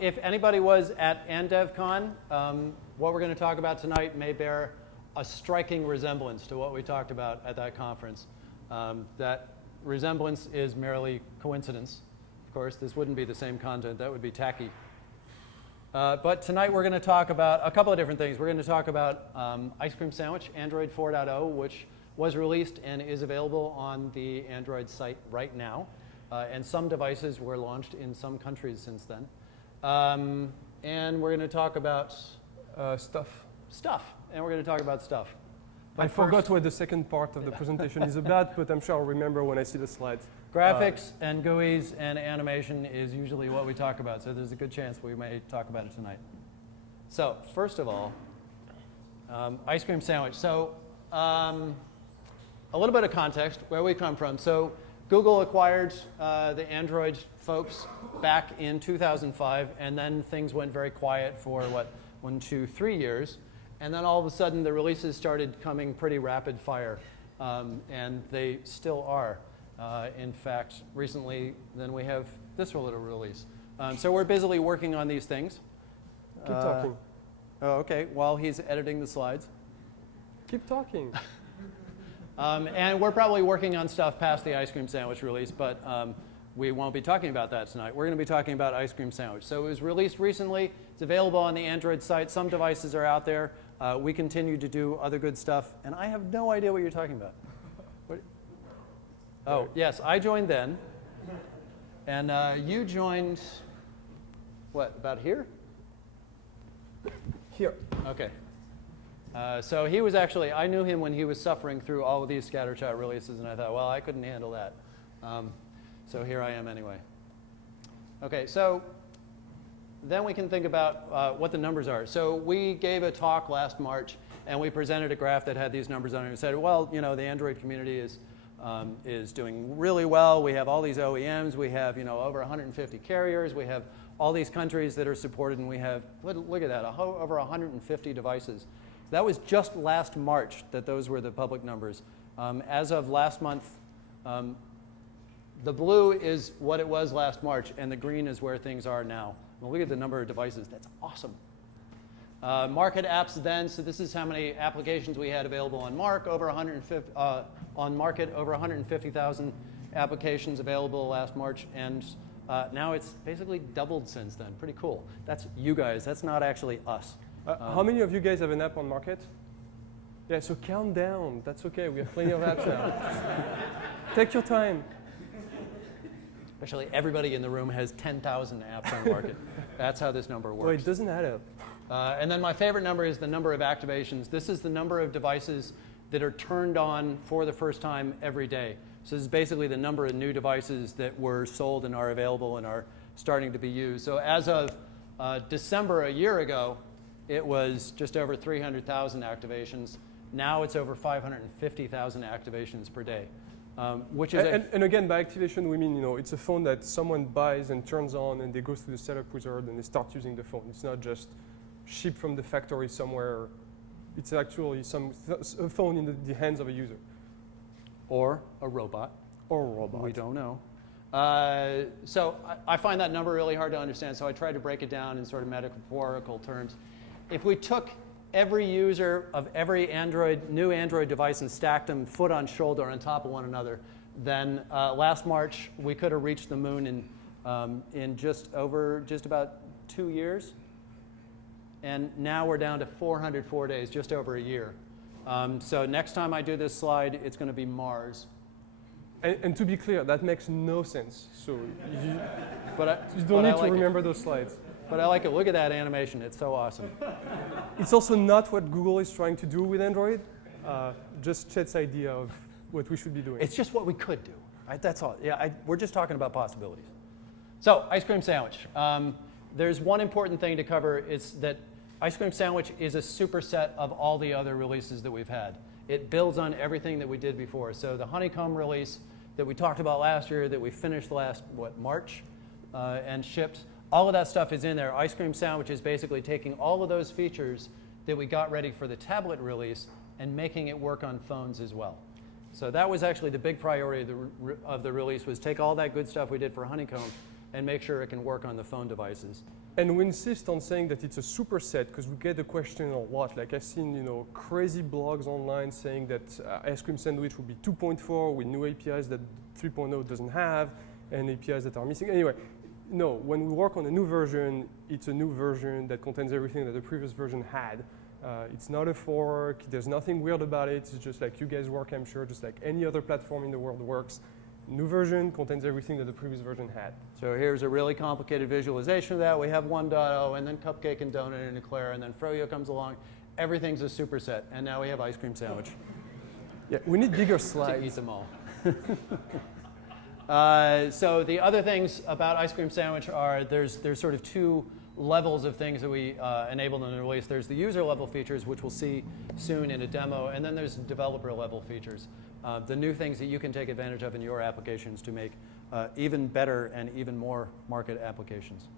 If anybody was at AndevCon, what we're going to talk about tonight may bear a striking resemblance to what we talked about at that conference. That resemblance is merely coincidence. Of course, this wouldn't be the same content. That would be tacky. But tonight we're going to talk about a couple of different things. We're going to talk about Ice Cream Sandwich, Android 4.0, which was released and is available on the Android site right now. And some devices were launched in some countries since then. And we're going to talk about Stuff. stuff. And we're going to talk about stuff. But I forgot what the second part of the presentation is about, but I'm sure I'll remember when I see the slides. Graphics and GUIs and animation is usually what we talk about, so there's a good chance we may talk about it tonight. So, first of all, Ice Cream Sandwich. So, a little bit of context, where we come from. So, Google acquired the Android folks back in 2005, and then things went very quiet for, 1, 2, 3 years. And then all of a sudden, the releases started coming pretty rapid fire, and they still are. In fact, recently, then we have this little release. So we're busily working on these things. Keep talking. Oh, okay, while he's editing the slides. Keep talking. And we're probably working on stuff past the Ice Cream Sandwich release, but we won't be talking about that tonight. We're going to be talking about Ice Cream Sandwich. So it was released recently. It's available on the Android site. Some devices are out there. We continue to do other good stuff, and I have no idea what you're talking about. What? Oh, yes, I joined then, and you joined, what, about here? Here. Okay. So he was actually, I knew him when he was suffering through all of these scattershot releases, and I thought, well, I couldn't handle that. So here I am anyway. Okay, so then we can think about what the numbers are. So we gave a talk last March, and we presented a graph that had these numbers on it. We said, well, you know, the Android community is doing really well. We have all these OEMs. We have, you know, over 150 carriers. We have all these countries that are supported, and we have, look at that, over 150 devices. That was just last March that those were the public numbers. As of last month, the blue is what it was last March, and the green is where things are now. Well, look at the number of devices. That's awesome. Market apps then, so this is how many applications we had available on Market, over 150,000 applications available last March, and now it's basically doubled since then. Pretty cool. That's you guys. That's not actually us. How many of you guys have an app on Market? Yeah, so count down. That's okay. We have plenty of apps now. Take your time. Actually, everybody in the room has 10,000 apps on Market. That's how this number works. Well, it doesn't add up. And then my favorite number is the number of activations. This is the number of devices that are turned on for the first time every day. So this is basically the number of new devices that were sold and are available and are starting to be used. So as of December a year ago, it was just over 300,000 activations. Now it's over 550,000 activations per day. Which is and again, by activation, we mean, you know, it's a phone that someone buys and turns on, and they go through the setup wizard and they start using the phone. It's not just shipped from the factory somewhere. It's actually a phone in the hands of a user. Or a robot. Or a robot. We don't know. So I find that number really hard to understand, so I tried to break it down in sort of metaphorical terms. If we took every user of every new Android device and stacked them foot on shoulder on top of one another, then last March we could have reached the moon in just about 2 years. And now we're down to 404 days, just over a year. So next time I do this slide, it's going to be Mars. And to be clear, that makes no sense. So you you don't need to remember those slides. But I like it. Look at that animation. It's so awesome. It's also not what Google is trying to do with Android. Just Chet's idea of what we should be doing. It's just what we could do. Right? That's all. Yeah, we're just talking about possibilities. So, Ice Cream Sandwich. There's one important thing to cover. It's that Ice Cream Sandwich is a superset of all the other releases that we've had. It builds on everything that we did before. So the Honeycomb release that we talked about last year, that we finished last, March, and shipped, all of that stuff is in there. Ice Cream Sandwich is basically taking all of those features that we got ready for the tablet release and making it work on phones as well. So that was actually the big priority of the release, was take all that good stuff we did for Honeycomb and make sure it can work on the phone devices And we insist on saying that it's a superset because we get the question a lot. Like I've seen, crazy blogs online saying that Ice Cream Sandwich will be 2.4 with new APIs that 3.0 doesn't have and APIs that are missing. Anyway, no, when we work on a new version, it's a new version that contains everything that the previous version had. It's not a fork. There's nothing weird about it. It's just like you guys work, I'm sure, just like any other platform in the world works. New version contains everything that the previous version had. So here's a really complicated visualization of that. We have 1.0, and then Cupcake and Donut and Eclair, and then Froyo comes along. Everything's a superset, and now we have Ice Cream Sandwich. Yeah, we need bigger To eat slides. them all. So the other things about Ice Cream Sandwich are there's sort of two levels of things that we enabled in the release. There's the user level features, which we'll see soon in a demo, and then there's developer level features. The new things that you can take advantage of in your applications to make even better and even more market applications.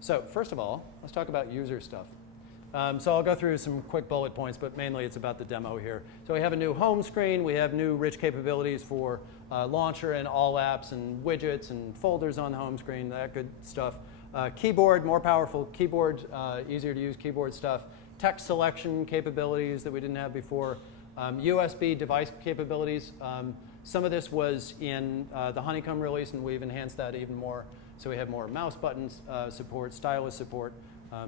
So first of all, let's talk about user stuff. So I'll go through some quick bullet points, but mainly it's about the demo here. So we have a new home screen. We have new rich capabilities for launcher and all apps and widgets and folders on the home screen, that good stuff. Keyboard, more powerful keyboard, easier to use keyboard stuff. Text selection capabilities that we didn't have before. USB device capabilities. Some of this was in the Honeycomb release, and we've enhanced that even more. So we have more mouse buttons support, stylus support,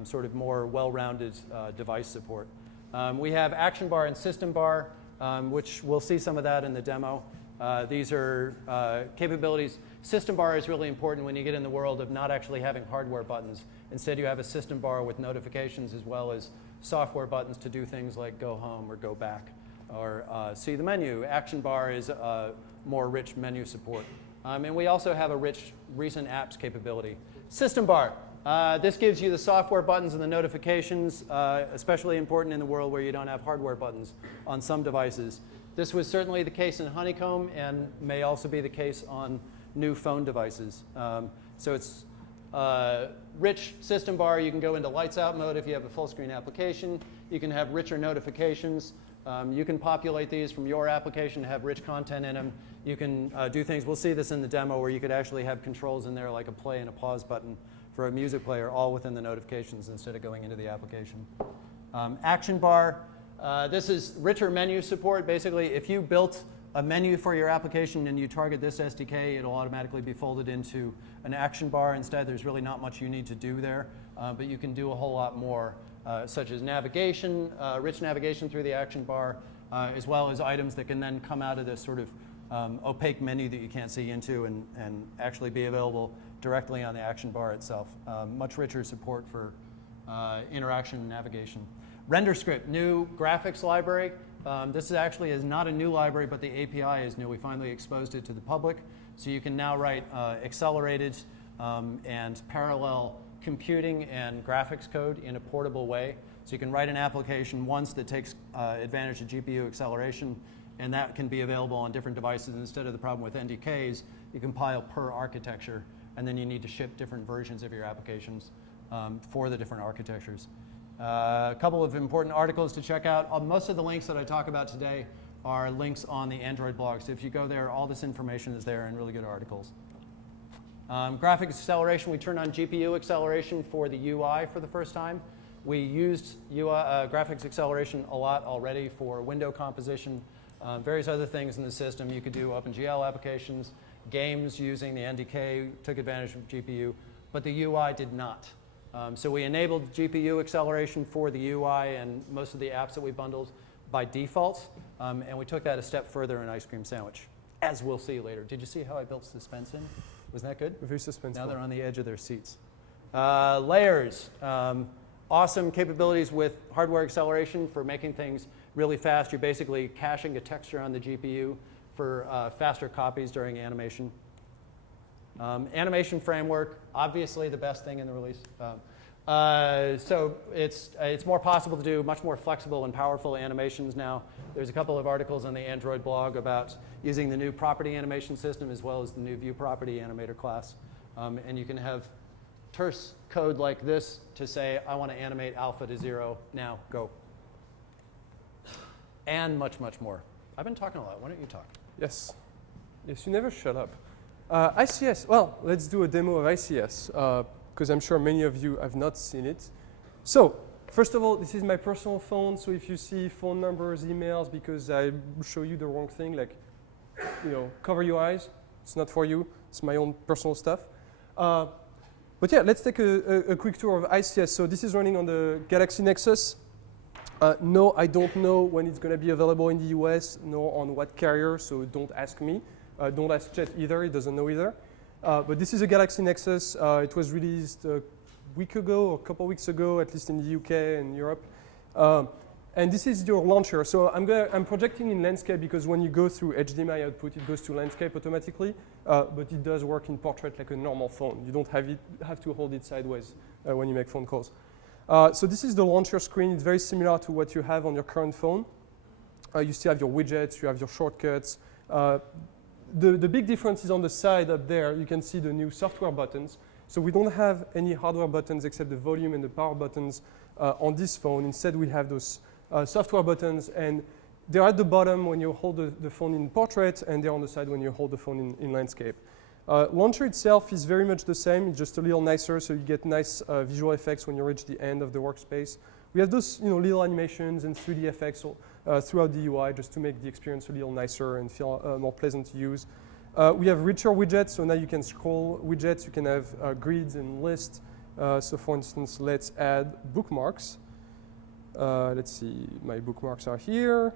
sort of more well-rounded device support. We have Action Bar and System Bar, which we'll see some of that in the demo. These are capabilities. System Bar is really important when you get in the world of not actually having hardware buttons. Instead, you have a system bar with notifications as well as software buttons to do things like go home or go back or see the menu. Action Bar is more rich menu support. And we also have a rich recent apps capability. System Bar. This gives you the software buttons and the notifications, especially important in the world where you don't have hardware buttons on some devices. This was certainly the case in Honeycomb and may also be the case on new phone devices. So it's rich system bar. You can go into lights out mode if you have a full screen application. You can have richer notifications. You can populate these from your application to have rich content in them. You can do things, we'll see this in the demo, where you could actually have controls in there like a play and a pause button for a music player all within the notifications instead of going into the application. Action Bar. This is richer menu support. Basically, if you built a menu for your application and you target this SDK, it'll automatically be folded into an action bar. Instead, there's really not much you need to do there, but you can do a whole lot more, such as navigation, rich navigation through the action bar, as well as items that can then come out of this sort of opaque menu that you can't see into and actually be available directly on the action bar itself. Much richer support for interaction and navigation. Renderscript, new graphics library. This is not a new library, but the API is new. We finally exposed it to the public. So you can now write accelerated and parallel computing and graphics code in a portable way. So you can write an application once that takes advantage of GPU acceleration, and that can be available on different devices. Instead of the problem with NDKs, you compile per architecture, and then you need to ship different versions of your applications for the different architectures. A couple of important articles to check out. Most of the links that I talk about today are links on the Android blog. So if you go there, all this information is there in really good articles. Graphics acceleration, we turned on GPU acceleration for the UI for the first time. We used graphics acceleration a lot already for window composition, various other things in the system. You could do OpenGL applications, games using the NDK, took advantage of GPU, but the UI did not. So we enabled GPU acceleration for the UI and most of the apps that we bundled by default, and we took that a step further in Ice Cream Sandwich, as we'll see later. Did you see how I built suspense in? Wasn't that good? Very suspenseful. Now they're on the edge of their seats. Layers. Awesome capabilities with hardware acceleration for making things really fast. You're basically caching a texture on the GPU for faster copies during animation. Animation framework, obviously the best thing in the release. So it's more possible to do much more flexible and powerful animations now. There's a couple of articles on the Android blog about using the new property animation system as well as the new view property animator class. And you can have terse code like this to say, I want to animate alpha to 0, now go. And much, much more. I've been talking a lot. Why don't you talk? Yes. Yes, you never shut up. ICS, well, let's do a demo of ICS. because I'm sure many of you have not seen it. So, first of all, this is my personal phone. So if you see phone numbers, emails, because I show you the wrong thing, like, cover your eyes. It's not for you. It's my own personal stuff. But yeah, let's take a quick tour of ICS. So this is running on the Galaxy Nexus. No, I don't know when it's going to be available in the US, nor on what carrier, so don't ask me. Don't ask Chet either, he doesn't know either. But this is a Galaxy Nexus. It was released a week ago, or a couple weeks ago, at least in the UK and Europe. And this is your launcher. So I'm projecting in landscape because when you go through HDMI output, it goes to landscape automatically. But it does work in portrait like a normal phone. You don't have to hold it sideways when you make phone calls. So this is the launcher screen. It's very similar to what you have on your current phone. You still have your widgets, you have your shortcuts. The big difference is on the side up there. You can see the new software buttons. So we don't have any hardware buttons except the volume and the power buttons on this phone. Instead, we have those software buttons, and they're at the bottom when you hold the phone in portrait, and they're on the side when you hold the phone in landscape. Launcher itself is very much the same. It's just a little nicer, so you get nice visual effects when you reach the end of the workspace. We have those little animations and 3D effects throughout the UI just to make the experience a little nicer and feel more pleasant to use. We have richer widgets, so now you can scroll widgets. You can have grids and lists. So for instance, let's add bookmarks. Let's see, my bookmarks are here.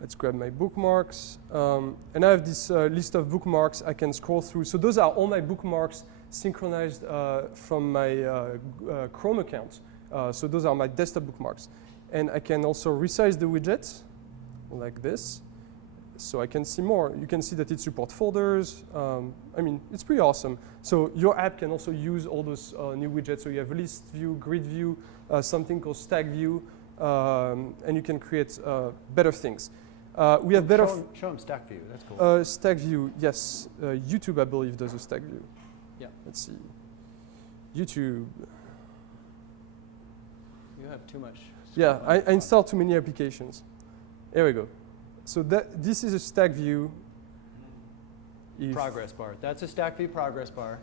Let's grab my bookmarks. And I have this list of bookmarks I can scroll through. So those are all my bookmarks synchronized from my Chrome account. So those are my desktop bookmarks. And I can also resize the widgets like this. So I can see more. You can see that it supports folders. I mean, it's pretty awesome. So your app can also use all those new widgets. So you have list view, grid view, something called stack view, and you can create better things. We have better. Show them stack view. That's cool. Stack view, yes. YouTube, I believe, does a stack view. Yeah. Let's see. YouTube. You have too much. Yeah, I installed too many applications. There we go. So this is a stack view. Progress bar. That's a stack view progress bar.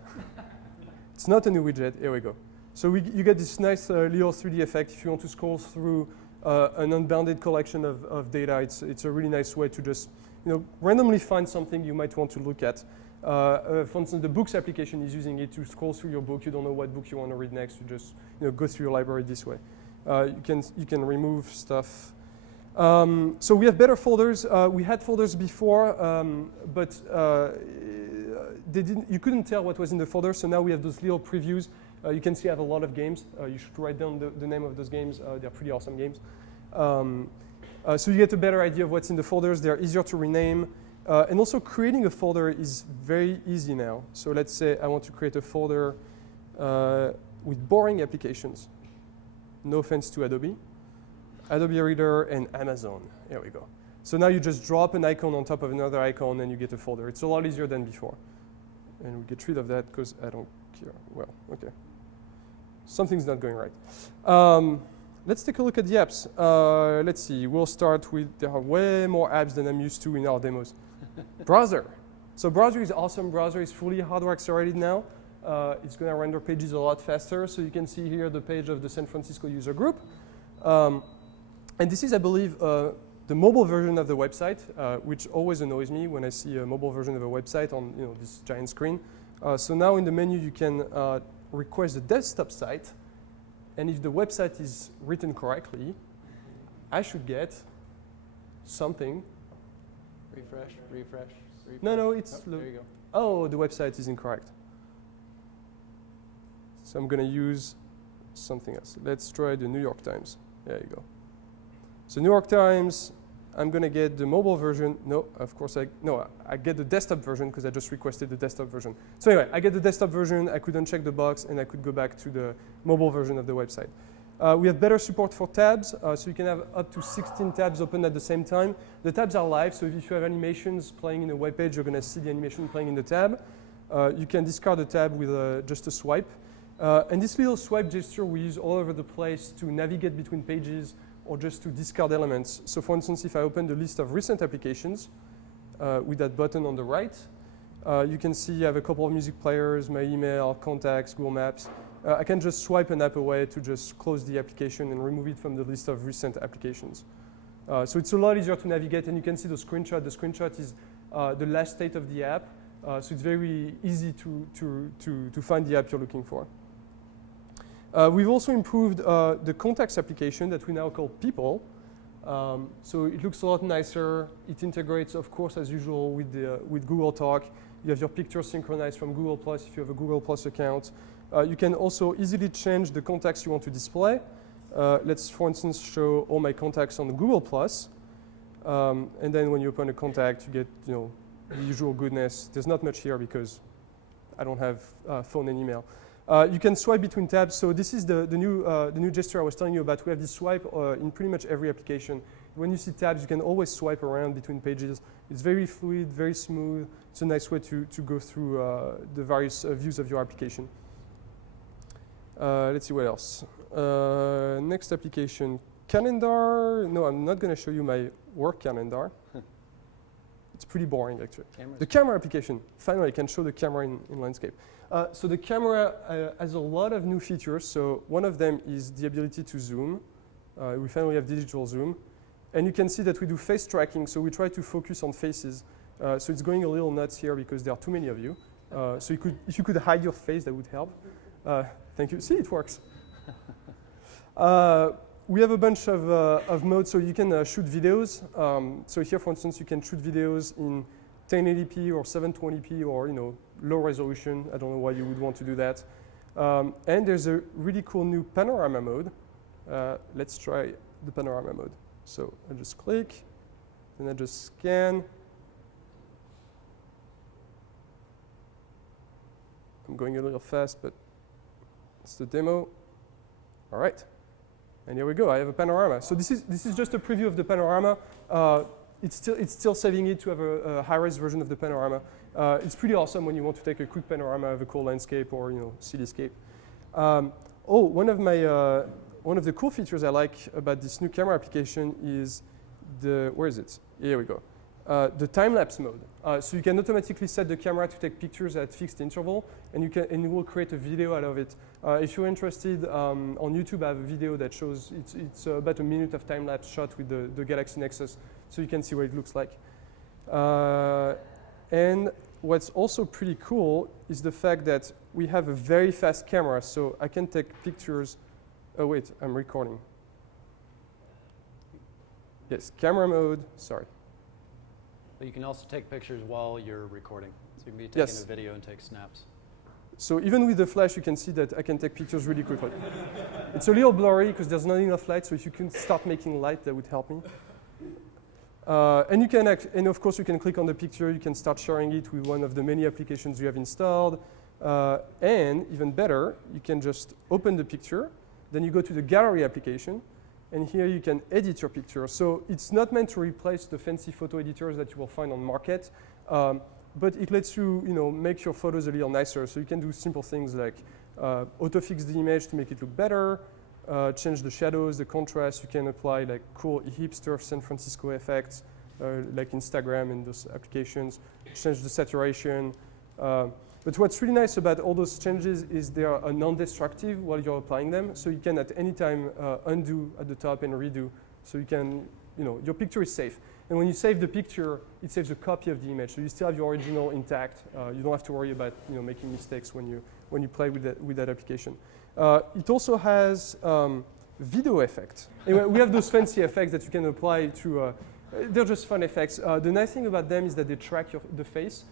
It's not a new widget. Here we go. So you get this nice little 3D effect if you want to scroll through an unbounded collection of data. It's a really nice way to just randomly find something you might want to look at. For instance, the Books application is using it to scroll through your book. You don't know what book you want to read next. You just go through your library this way. You can remove stuff. So we have better folders. We had folders before, but you couldn't tell what was in the folder. So now we have those little previews. You can see I have a lot of games. You should write down the name of those games. They're pretty awesome games. So you get a better idea of what's in the folders. They're easier to rename. And also creating a folder is very easy now. So let's say I want to create a folder with boring applications. No offense to Adobe. Adobe Reader and Amazon. Here we go. So now you just drop an icon on top of another icon and you get a folder. It's a lot easier than before. And we get rid of that because I don't care. Well, okay. Something's not going right. Let's take a look at the apps. Let's see. We'll start with, there are way more apps than I'm used to in our demos. Browser. So browser is awesome. Browser is fully hardware accelerated now. It's going to render pages a lot faster. So you can see here the page of the San Francisco user group. And this is, I believe, the mobile version of the website, which always annoys me when I see a mobile version of a website on this giant screen. So now in the menu, you can request the desktop site. And if the website is written correctly, I should get something. Refresh, refresh, refresh. No, it's... Oh, there you go. Oh, the website is incorrect. So I'm going to use something else. Let's try the New York Times. There you go. So New York Times, I'm going to get the mobile version. No, of course, I get the desktop version because I just requested the desktop version. So anyway, I get the desktop version. I could uncheck the box, and I could go back to the mobile version of the website. We have better support for tabs, so you can have up to 16 tabs open at the same time. The tabs are live, so if you have animations playing in a web page, you're going to see the animation playing in the tab. You can discard the tab with just a swipe. And this little swipe gesture we use all over the place to navigate between pages or just to discard elements. So for instance, if I open the list of recent applications with that button on the right, You can see I have a couple of music players, my email, contacts, Google Maps. I can just swipe an app away to just close the application and remove it from the list of recent applications. So it's a lot easier to navigate, and you can see the screenshot. The screenshot is the last state of the app, so it's very easy to find the app you're looking for. We've also improved the contacts application that we now call People. So it looks a lot nicer. It integrates, of course, as usual, with Google Talk. You have your pictures synchronized from Google Plus if you have a Google Plus account. You can also easily change the contacts you want to display. Let's, for instance, show all my contacts on Google Plus. And then when you open a contact, you get the usual goodness. There's not much here because I don't have phone and email. You can swipe between tabs. So this is the new gesture I was telling you about. We have this swipe in pretty much every application. When you see tabs, you can always swipe around between pages. It's very fluid, very smooth. It's a nice way to go through the various views of your application. Let's see what else. Next application, calendar. No, I'm not going to show you my work calendar. It's pretty boring, actually. The camera application. Finally, I can show the camera in landscape. So the camera has a lot of new features. So one of them is the ability to zoom. We finally have digital zoom. And you can see that we do face tracking. So we try to focus on faces. So it's going a little nuts here because there are too many of you. So if you could hide your face, that would help. Thank you. See, it works. We have a bunch of modes, so you can shoot videos. So here, for instance, you can shoot videos in 1080p or 720p or low resolution. I don't know why you would want to do that. And there's a really cool new panorama mode. Let's try the panorama mode. So I just click, and I just scan. I'm going a little fast, but it's the demo. All right. And here we go. I have a panorama. So this is just a preview of the panorama. It's still saving it to have a high-res version of the panorama. It's pretty awesome when you want to take a quick panorama of a cool landscape or cityscape. One of the cool features I like about this new camera application is where is it? Here we go. The time-lapse mode. So you can automatically set the camera to take pictures at fixed interval, and it will create a video out of it. If you're interested, on YouTube I have a video that shows it's about a minute of time-lapse shot with the Galaxy Nexus, so you can see what it looks like. And what's also pretty cool is the fact that we have a very fast camera, so I can take pictures. Oh wait, I'm recording. Yes, camera mode, sorry. But you can also take pictures while you're recording. So you can be taking a video and take snaps. So even with the flash, you can see that I can take pictures really quickly. It's a little blurry because there's not enough light, so if you can start making light, that would help me. And of course, you can click on the picture. You can start sharing it with one of the many applications you have installed. And even better, you can just open the picture. Then you go to the gallery application. And here you can edit your picture. So it's not meant to replace the fancy photo editors that you will find on market, but it lets you, make your photos a little nicer. So you can do simple things like auto-fix the image to make it look better, change the shadows, the contrast. You can apply like cool hipster San Francisco effects, like Instagram and those applications. Change the saturation. But what's really nice about all those changes is they are non-destructive while you're applying them. So you can at any time undo at the top and redo. So you can, your picture is safe. And when you save the picture, it saves a copy of the image. So you still have your original intact. You don't have to worry about making mistakes when you play with that application. It also has video effects. Anyway, we have those fancy effects that you can apply to. They're just fun effects. The nice thing about them is that they track the face.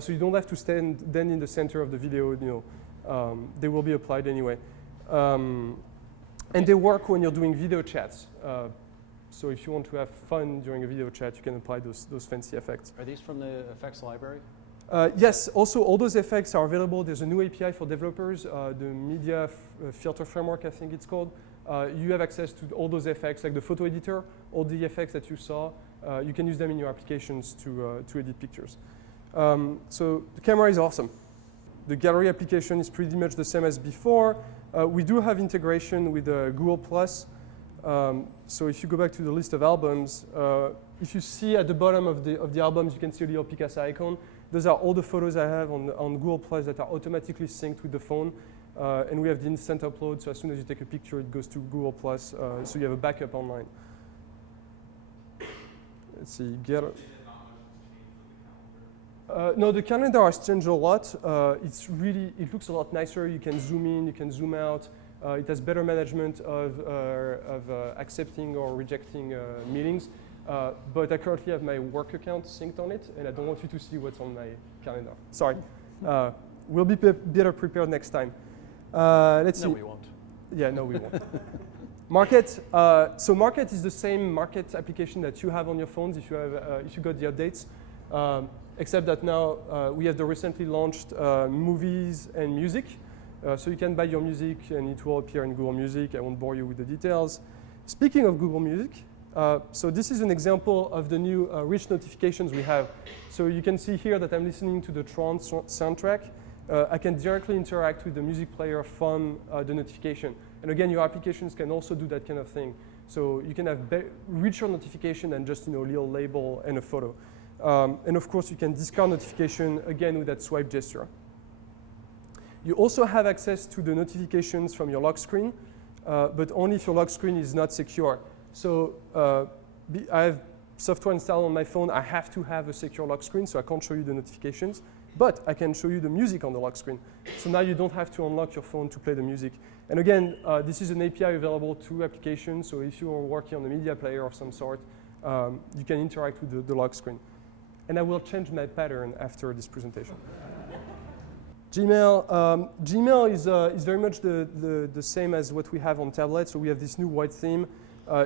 So you don't have to stand then in the center of the video. They will be applied anyway. And they work when you're doing video chats. So if you want to have fun during a video chat, you can apply those fancy effects. Are these from the effects library? Yes. Also, all those effects are available. There's a new API for developers, the Media Filter Framework, I think it's called. You have access to all those effects, like the photo editor, all the effects that you saw. You can use them in your applications to edit pictures. So the camera is awesome. The gallery application is pretty much the same as before. We do have integration with Google+. So if you go back to the list of albums, if you see at the bottom of the albums, you can see a little Picasa icon. Those are all the photos I have on Google Plus that are automatically synced with the phone. And we have the instant upload, so as soon as you take a picture, it goes to Google Plus, so you have a backup online. Let's see, no, the calendar has changed a lot. It looks a lot nicer. You can zoom in, you can zoom out. It has better management of accepting or rejecting meetings. But I currently have my work account synced on it, and I don't want you to see what's on my calendar. Sorry. We'll be better prepared next time. Let's see. No, we won't. Yeah, no, we won't. Market. So Market is the same Market application that you have on your phones if you got the updates. Except that now we have the recently launched movies and music. So you can buy your music and it will appear in Google Music. I won't bore you with the details. Speaking of Google Music, so this is an example of the new rich notifications we have. So you can see here that I'm listening to the Tron soundtrack. I can directly interact with the music player from the notification. And again, your applications can also do that kind of thing. So you can have richer notification than just a little label and a photo. And of course, you can discard notification again with that swipe gesture. You also have access to the notifications from your lock screen, but only if your lock screen is not secure. So I have software installed on my phone. I have to have a secure lock screen, so I can't show you the notifications. But I can show you the music on the lock screen. So now you don't have to unlock your phone to play the music. And again, this is an API available to applications. So if you are working on a media player of some sort, you can interact with the lock screen. And I will change my pattern after this presentation. Gmail. Gmail is very much the same as what we have on tablets. So we have this new white theme.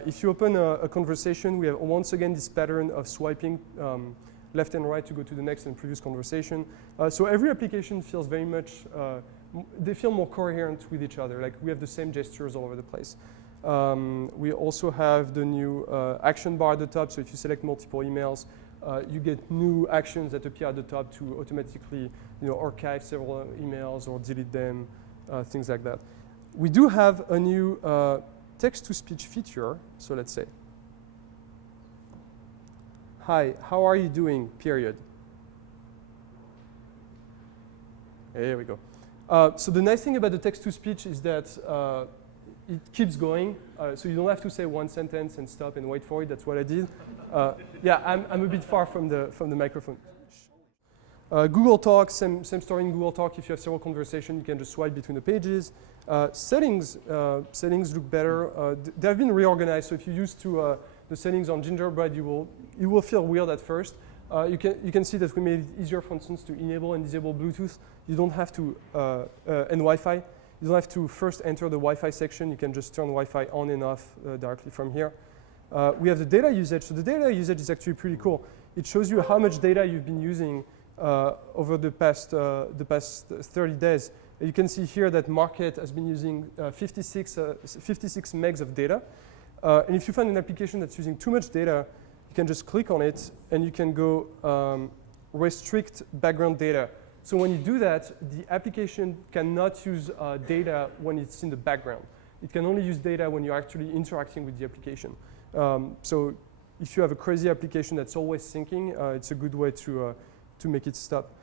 If you open a conversation, we have once again this pattern of swiping left and right to go to the next and previous conversation. So every application feels very much, they feel more coherent with each other. Like we have the same gestures all over the place. We also have the new action bar at the top. So if you select multiple emails, you get new actions that appear at the top to automatically archive several emails or delete them, things like that. We do have a new text-to-speech feature. So let's say, hi, how are you doing, period. Here we go. So the nice thing about the text-to-speech is that it keeps going. So you don't have to say one sentence and stop and wait for it. That's what I did. Yeah, I'm a bit far from the microphone. Google Talk, same story in Google Talk. If you have several conversations, you can just swipe between the pages. Settings look better. They've been reorganized. So if you're used to the settings on Gingerbread, it will feel weird at first. You can see that we made it easier, for instance, to enable and disable Bluetooth. You don't have to, and Wi-Fi. You don't have to first enter the Wi-Fi section. You can just turn Wi-Fi on and off directly from here. We have the data usage. So the data usage is actually pretty cool. It shows you how much data you've been using over the past 30 days. You can see here that Market has been using 56 megs of data. And if you find an application that's using too much data, you can just click on it, and you can go restrict background data. So when you do that, the application cannot use data when it's in the background. It can only use data when you're actually interacting with the application. So if you have a crazy application that's always syncing, it's a good way to make it stop.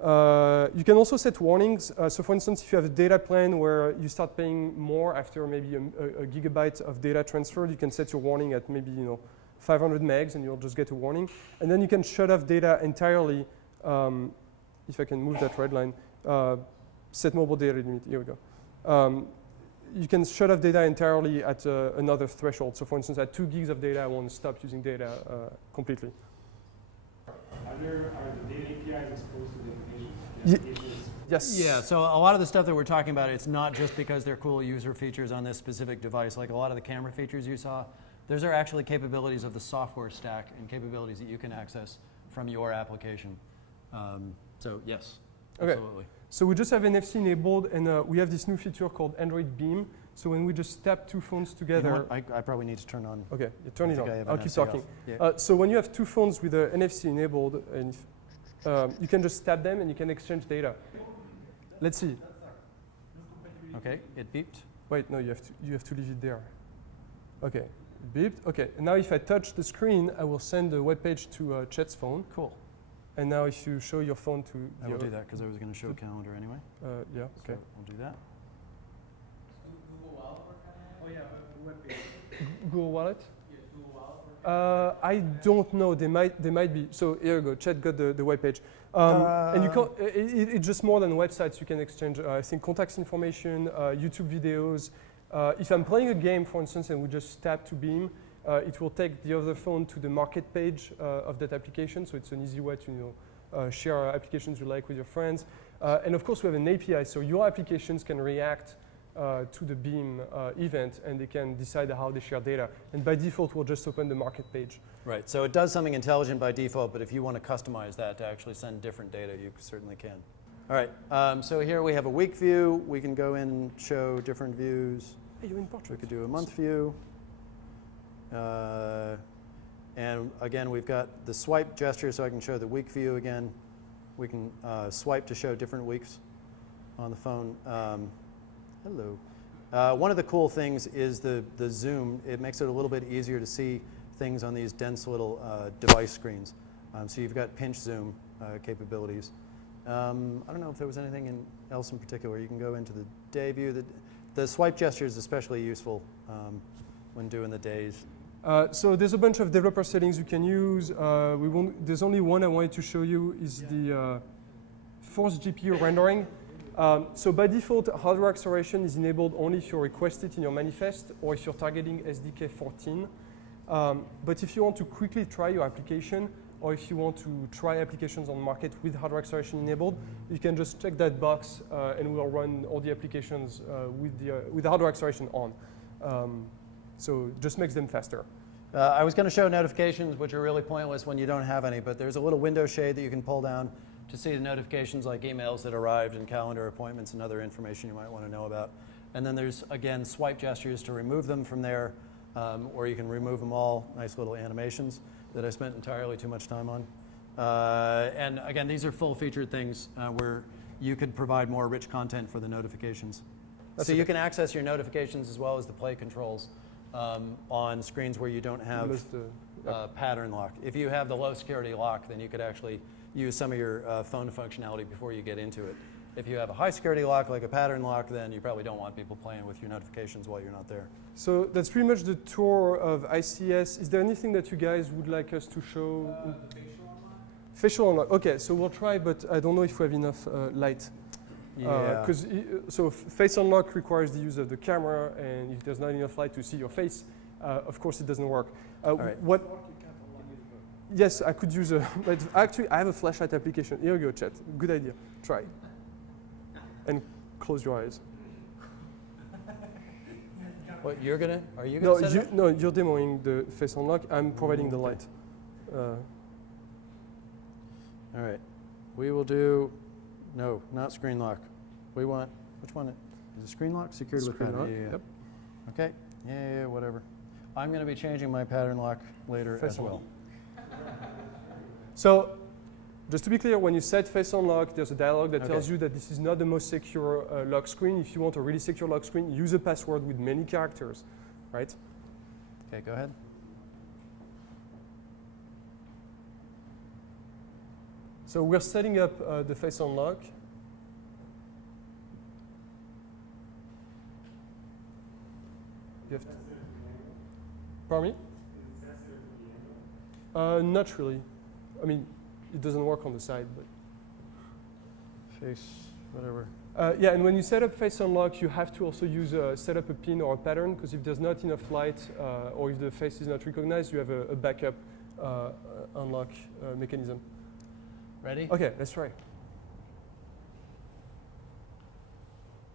You can also set warnings. So for instance, if you have a data plan where you start paying more after maybe a gigabyte of data transferred, you can set your warning at maybe 500 megs, and you'll just get a warning. And then you can shut off data entirely. If I can move that red line, set mobile data limit. Here we go. You can shut off data entirely at another threshold. So for instance, at 2 gigs of data, I want to stop using data completely. Are the data APIs exposed to the applications? Yes. Yeah, so a lot of the stuff that we're talking about, it's not just because they're cool user features on this specific device. Like a lot of the camera features you saw, those are actually capabilities of the software stack and capabilities that you can access from your application. So yes, okay. Absolutely. So we just have NFC enabled, and we have this new feature called Android Beam. So when we just tap 2 phones together. You know what? I probably need to turn on. Okay, you turn it on. I'll keep talking. Yeah. So when you have 2 phones with the NFC enabled, and you can just tap them and you can exchange data. Let's see. Okay, it beeped. Wait, no, you have to leave it there. Okay, it beeped. Okay, and now if I touch the screen, I will send the web page to Chet's phone. Cool. And now if you show your phone to I will do that because I was going to show calendar anyway. Yeah, So okay. we'll do that. Oh yeah, web page. Google Wallet? Yeah, Google Wallet. I don't know. They might be. So here you go. Chet got the web page, and you can't. It's just more than websites. You can exchange. I think contacts information, YouTube videos. If I'm playing a game, for instance, and we just tap to Beam, it will take the other phone to the market page of that application. So it's an easy way to share applications you like with your friends. And of course, we have an API, so your applications can react to the Beam event, and they can decide how they share data. And by default, we'll just open the market page. Right, so it does something intelligent by default, but if you want to customize that to actually send different data, you certainly can. All right, so here we have a week view. We can go in and show different views. Hey, you're in portrait. We could do a month view. And again, we've got the swipe gesture, so I can show the week view again. We can swipe to show different weeks on the phone. Hello. One of the cool things is the zoom. It makes it a little bit easier to see things on these dense little device screens. So you've got pinch zoom capabilities. I don't know if there was anything else in particular. You can go into the day view. The swipe gesture is especially useful when doing the days. So there's a bunch of developer settings you can use. There's only one I wanted to show you is the force GPU rendering. So by default, hardware acceleration is enabled only if you request it in your manifest or if you're targeting SDK 14. But if you want to quickly try your application, or if you want to try applications on the market with hardware acceleration enabled, you can just check that box and we'll run all the applications with the hardware acceleration on. So it just makes them faster. I was going to show notifications, which are really pointless when you don't have any, but there's a little window shade that you can pull down to see the notifications like emails that arrived and calendar appointments and other information you might want to know about. And then there's, again, swipe gestures to remove them from there, or you can remove them all. Nice little animations that I spent entirely too much time on. And again, these are full-featured things where you could provide more rich content for the notifications. So you can access your notifications as well as the play controls on screens where you don't have pattern lock. If you have the low security lock, then you could actually use some of your phone functionality before you get into it. If you have a high security lock, like a pattern lock, then you probably don't want people playing with your notifications while you're not there. So that's pretty much the tour of ICS. Is there anything that you guys would like us to show? The facial unlock? Facial unlock. Okay, so we'll try, but I don't know if we have enough light. Yeah. So face unlock requires the use of the camera, and if there's not enough light to see your face, of course it doesn't work. Right. Yes, I could use a, but actually I have a flashlight application. Here you go, Chet. Good idea. Try. And close your eyes. What, are you gonna No, set it up? no, you're demoing the face unlock. I'm providing the light. All right. We will do, no, not screen lock. We want, which one? Is it screen lock? Secured with Screen pattern. lock, Yeah. yep. Okay. Yeah, whatever. I'm going to be changing my pattern lock later Face as unlock. well. So, just to be clear, when you set face unlock, there's a dialog that Okay. tells you that this is not the most secure lock screen. If you want a really secure lock screen, use a password with many characters, right? Okay, go ahead. So we're setting up the face unlock. You have to, pardon me? Not really. I mean, it doesn't work on the side, but. Face, whatever. Yeah, and when you set up face unlock, you have to also use set up a pin or a pattern, because if there's not enough light or if the face is not recognized, you have a backup unlock mechanism. Ready? Okay, let's try.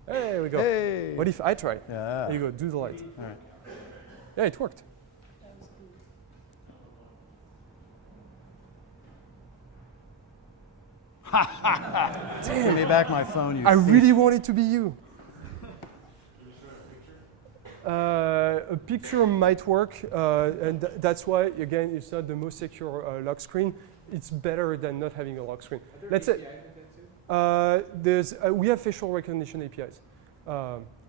There we go. Hey! What if I try? Yeah. There you go, do the light. All right. Yeah, it worked. Give me back my phone, you I thief. really want it to be you. A picture might work, and that's why, again, it's not the most secure lock screen. It's better than not having a lock screen. Let's say we have facial recognition APIs.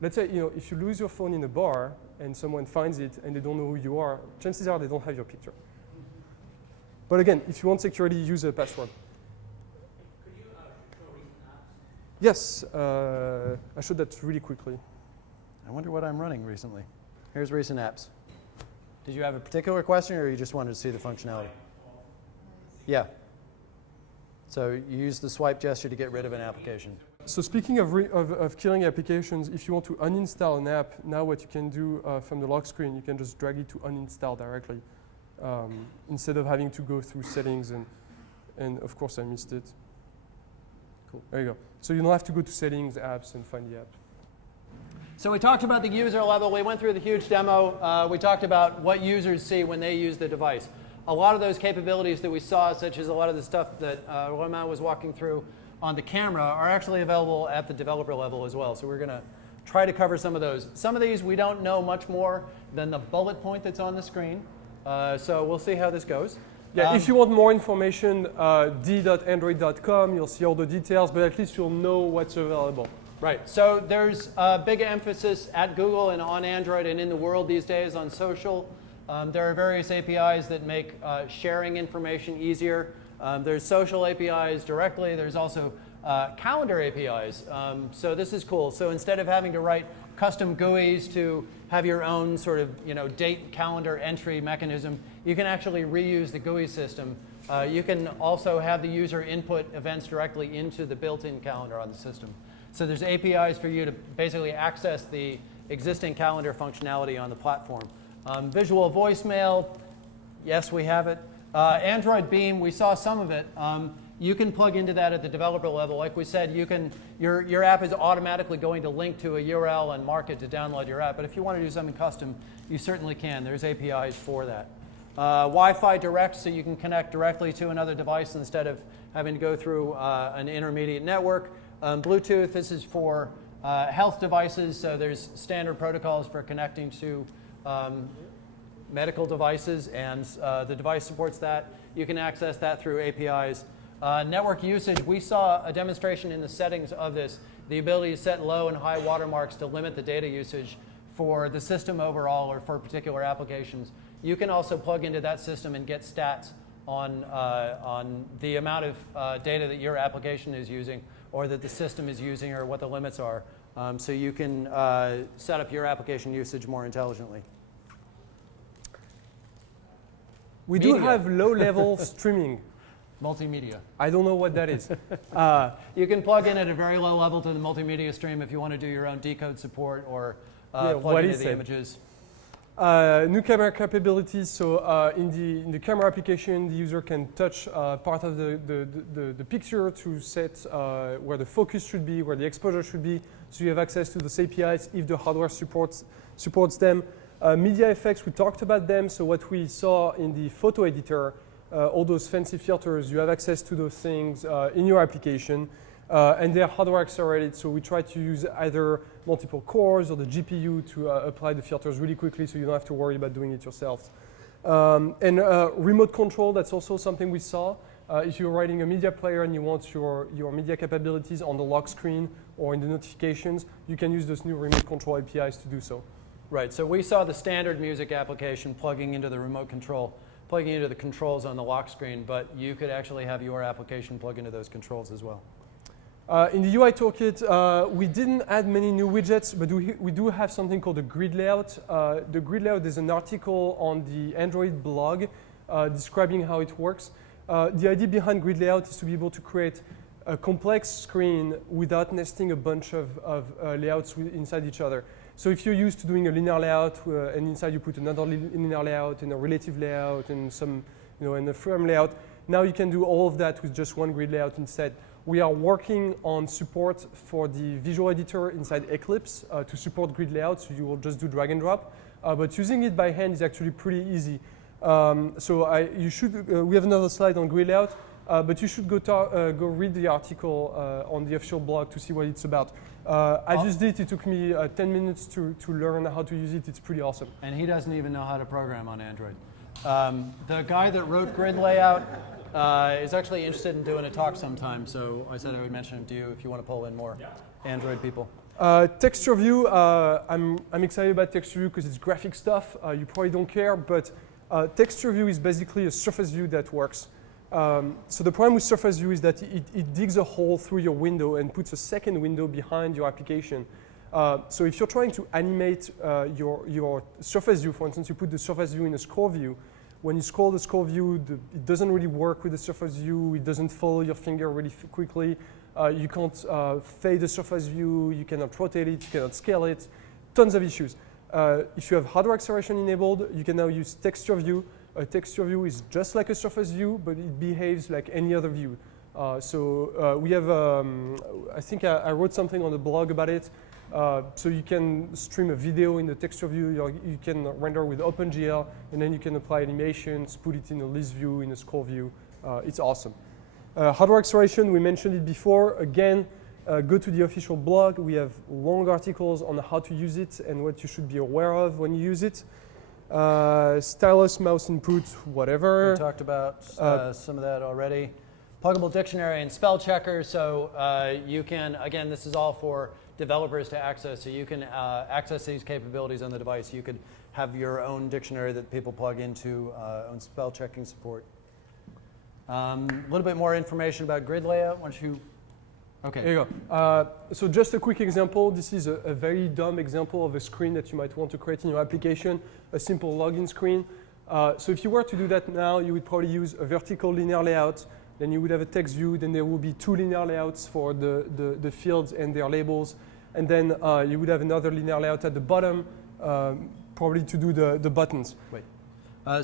Let's say if you lose your phone in a bar and someone finds it and they don't know who you are, chances are they don't have your picture. But again, if you want security, use a password. Yes, I showed that really quickly. I wonder what I'm running recently. Here's recent apps. Did you have a particular question, or you just wanted to see the functionality? Yeah. So you use the swipe gesture to get rid of an application. So speaking of killing applications, if you want to uninstall an app, now what you can do from the lock screen, you can just drag it to uninstall directly instead of having to go through settings and of course I missed it. Cool. There you go. So you don't have to go to settings, apps, and find the app. So we talked about the user level. We went through the huge demo. We talked about what users see when they use the device. A lot of those capabilities that we saw, such as a lot of the stuff that Romain was walking through on the camera, are actually available at the developer level as well. So we're going to try to cover some of those. Some of these we don't know much more than the bullet point that's on the screen. So we'll see how this goes. Yeah, if you want more information, d.android.com, you'll see all the details, but at least you'll know what's available. Right. So there's a big emphasis at Google and on Android and in the world these days on social. There are various APIs that make sharing information easier. There's social APIs directly. There's also calendar APIs. So this is cool. So instead of having to write custom GUIs to have your own sort of date calendar entry mechanism, you can actually reuse the GUI system. You can also have the user input events directly into the built-in calendar on the system. So there's APIs for you to basically access the existing calendar functionality on the platform. Visual voicemail, yes, we have it. Android Beam, we saw some of it. You can plug into that at the developer level. Like we said, your app is automatically going to link to a URL and mark it to download your app. But if you want to do something custom, you certainly can. There's APIs for that. Wi-Fi Direct, so you can connect directly to another device instead of having to go through an intermediate network. Bluetooth, this is for health devices, so there's standard protocols for connecting to medical devices, and the device supports that. You can access that through APIs. Network usage, we saw a demonstration in the settings of this, the ability to set low and high watermarks to limit the data usage for the system overall or for particular applications. You can also plug into that system and get stats on the amount of data that your application is using or that the system is using or what the limits are. So you can set up your application usage more intelligently. We do have low-level streaming. Multimedia. I don't know what that is. You can plug in at a very low level to the multimedia stream if you want to do your own decode support or plug into the images. New camera capabilities. So in the camera application, the user can touch part of the picture to set where the focus should be, where the exposure should be. So you have access to those APIs if the hardware supports them. Media effects, we talked about them. So what we saw in the photo editor, all those fancy filters, you have access to those things in your application. And they're hardware accelerated, so we try to use either multiple cores or the GPU to apply the filters really quickly so you don't have to worry about doing it yourselves. And remote control, that's also something we saw. If you're writing a media player and you want your media capabilities on the lock screen or in the notifications, you can use those new remote control APIs to do so. Right, so we saw the standard music application plugging into the remote control, plugging into the controls on the lock screen, but you could actually have your application plug into those controls as well. In the UI Toolkit, we didn't add many new widgets, but we do have something called the grid layout. The grid layout is an article on the Android blog describing how it works. The idea behind grid layout is to be able to create a complex screen without nesting a bunch of layouts inside each other. So if you're used to doing a linear layout and inside you put another linear layout and a relative layout and some, and a frame layout, now you can do all of that with just one grid layout instead. We are working on support for the visual editor inside Eclipse to support grid layout, so you will just do drag and drop. But using it by hand is actually pretty easy. We have another slide on grid layout, but you should go read the article on the official blog to see what it's about. I just did. It took me 10 minutes to learn how to use it. It's pretty awesome. And he doesn't even know how to program on Android. The guy that wrote grid layout is actually interested in doing a talk sometime, so I said I would mention him to you if you want to pull in more Android people. Texture view, I'm excited about texture view because it's graphic stuff. You probably don't care, but texture view is basically a surface view that works. So the problem with Surface View is that it digs a hole through your window and puts a second window behind your application. So if you're trying to animate your Surface View, for instance, you put the Surface View in a scroll view. When you scroll the scroll view, it doesn't really work with the Surface View. It doesn't follow your finger really quickly. You can't fade the Surface View. You cannot rotate it. You cannot scale it. Tons of issues. If you have hardware acceleration enabled, you can now use texture view. A texture view is just like a Surface View, but it behaves like any other view. We have, I think I wrote something on the blog about it. So you can stream a video in the texture view. You can render with OpenGL, and then you can apply animations, put it in a list view, in a scroll view. It's awesome. Hardware acceleration, we mentioned it before. Again, go to the official blog. We have long articles on how to use it and what you should be aware of when you use it. Stylus, mouse input, whatever. We talked about some of that already. Pluggable dictionary and spell checker. So you can, again, this is all for developers to access. So you can access these capabilities on the device. You could have your own dictionary that people plug into, own spell checking support. A little bit more information about grid layout. Once you, okay. There you go. So just a quick example. This is a very dumb example of a screen that you might want to create in your application, a simple login screen. So if you were to do that now, you would probably use a vertical linear layout. Then you would have a text view. Then there will be two linear layouts for the fields and their labels. And then you would have another linear layout at the bottom, probably to do the buttons. Wait.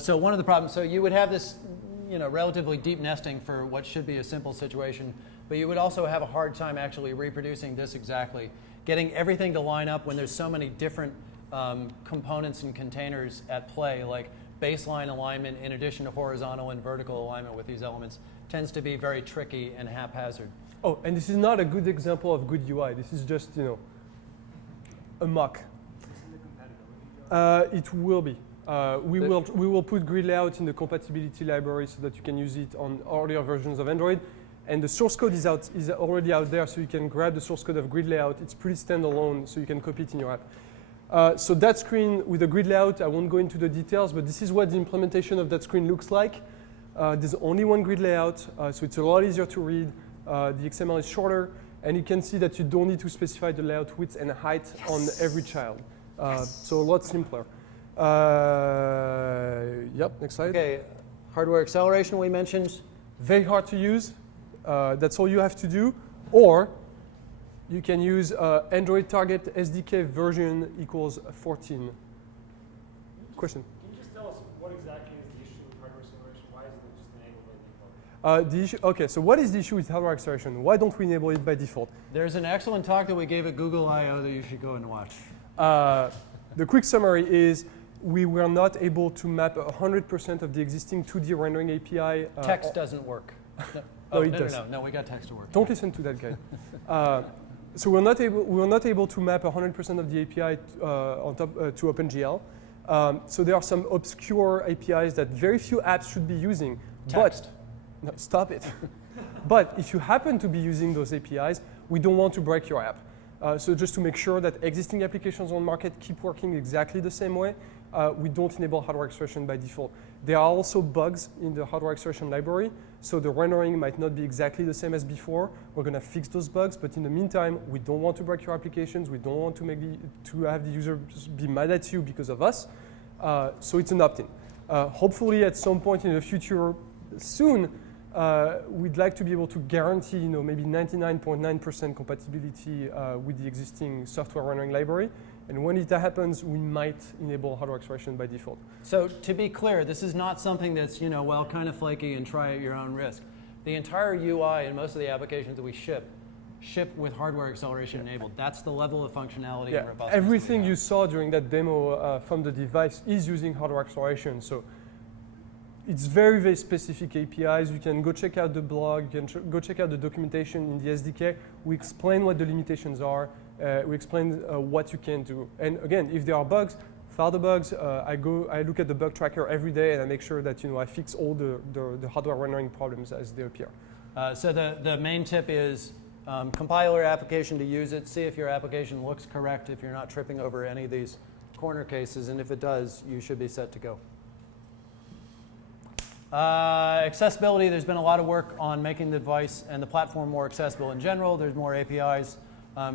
So one of the problems, so you would have this, relatively deep nesting for what should be a simple situation, but you would also have a hard time actually reproducing this exactly, getting everything to line up when there's so many different components and containers at play, like baseline alignment in addition to horizontal and vertical alignment with these elements tends to be very tricky and haphazard. Oh, and this is not a good example of good UI. This is just, a mock. It will be. We will put grid layout in the compatibility library so that you can use it on earlier versions of Android. And the source code is already out there, so you can grab the source code of grid layout. It's pretty standalone, so you can copy it in your app. So that screen with the grid layout, I won't go into the details, but this is what the implementation of that screen looks like. There's only one grid layout, so it's a lot easier to read. The XML is shorter, and you can see that you don't need to specify the layout width and height on every child. So a lot simpler. Yep, next slide. Okay, hardware acceleration we mentioned. Very hard to use. That's all you have to do. Or you can use Android Target SDK version equals 14. Question? Can you just tell us what exactly is the issue with hardware acceleration? Why isn't it just enabled by default? Okay, so what is the issue with hardware acceleration? Why don't we enable it by default? There's an excellent talk that we gave at Google I/O that you should go and watch. The quick summary is we were not able to map 100% of the existing 2D rendering API. Text doesn't work. No, it does. No, we got text to work. Don't listen to that guy. So we were not able to map 100% of the API to OpenGL. So there are some obscure APIs that very few apps should be using. Text. But, no, stop it. But if you happen to be using those APIs, we don't want to break your app. So just to make sure that existing applications on the market keep working exactly the same way, we don't enable hardware acceleration by default. There are also bugs in the hardware acceleration library, so the rendering might not be exactly the same as before. We're going to fix those bugs, but in the meantime, we don't want to break your applications. We don't want to have the user be mad at you because of us. So it's an opt-in. Hopefully, at some point in the future, soon, we'd like to be able to guarantee, maybe 99.9% compatibility with the existing software rendering library. And when it happens, we might enable hardware acceleration by default. So to be clear, this is not something that's, kind of flaky and try at your own risk. The entire UI and most of the applications that we ship with hardware acceleration enabled. That's the level of functionality and robustness. Everything you saw during that demo from the device is using hardware acceleration. So it's very, very specific APIs. You can go check out the blog. You can go check out the documentation in the SDK. We explain what the limitations are. We explain what you can do. And again, if there are bugs, file the bugs. I look at the bug tracker every day, and I make sure that I fix all the hardware rendering problems as they appear. So the main tip is compile your application to use it. See if your application looks correct, if you're not tripping over any of these corner cases. And if it does, you should be set to go. Accessibility, there's been a lot of work on making the device and the platform more accessible in general. There's more APIs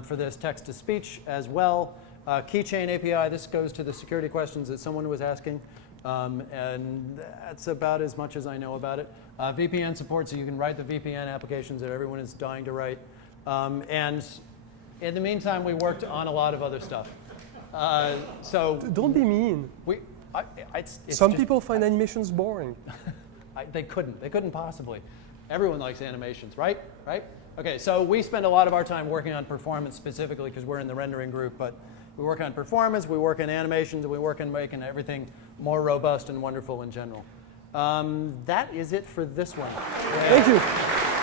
for this text-to-speech as well. Keychain API, this goes to the security questions that someone was asking. And that's about as much as I know about it. VPN support, so you can write the VPN applications that everyone is dying to write. And in the meantime, we worked on a lot of other stuff. So Don't be mean. it's Some just- people find animations boring. They couldn't possibly. Everyone likes animations, right? Right? Okay, so we spend a lot of our time working on performance specifically because we're in the rendering group, but we work on performance, we work on animations, and we work on making everything more robust and wonderful in general. That is it for this one. Thank you.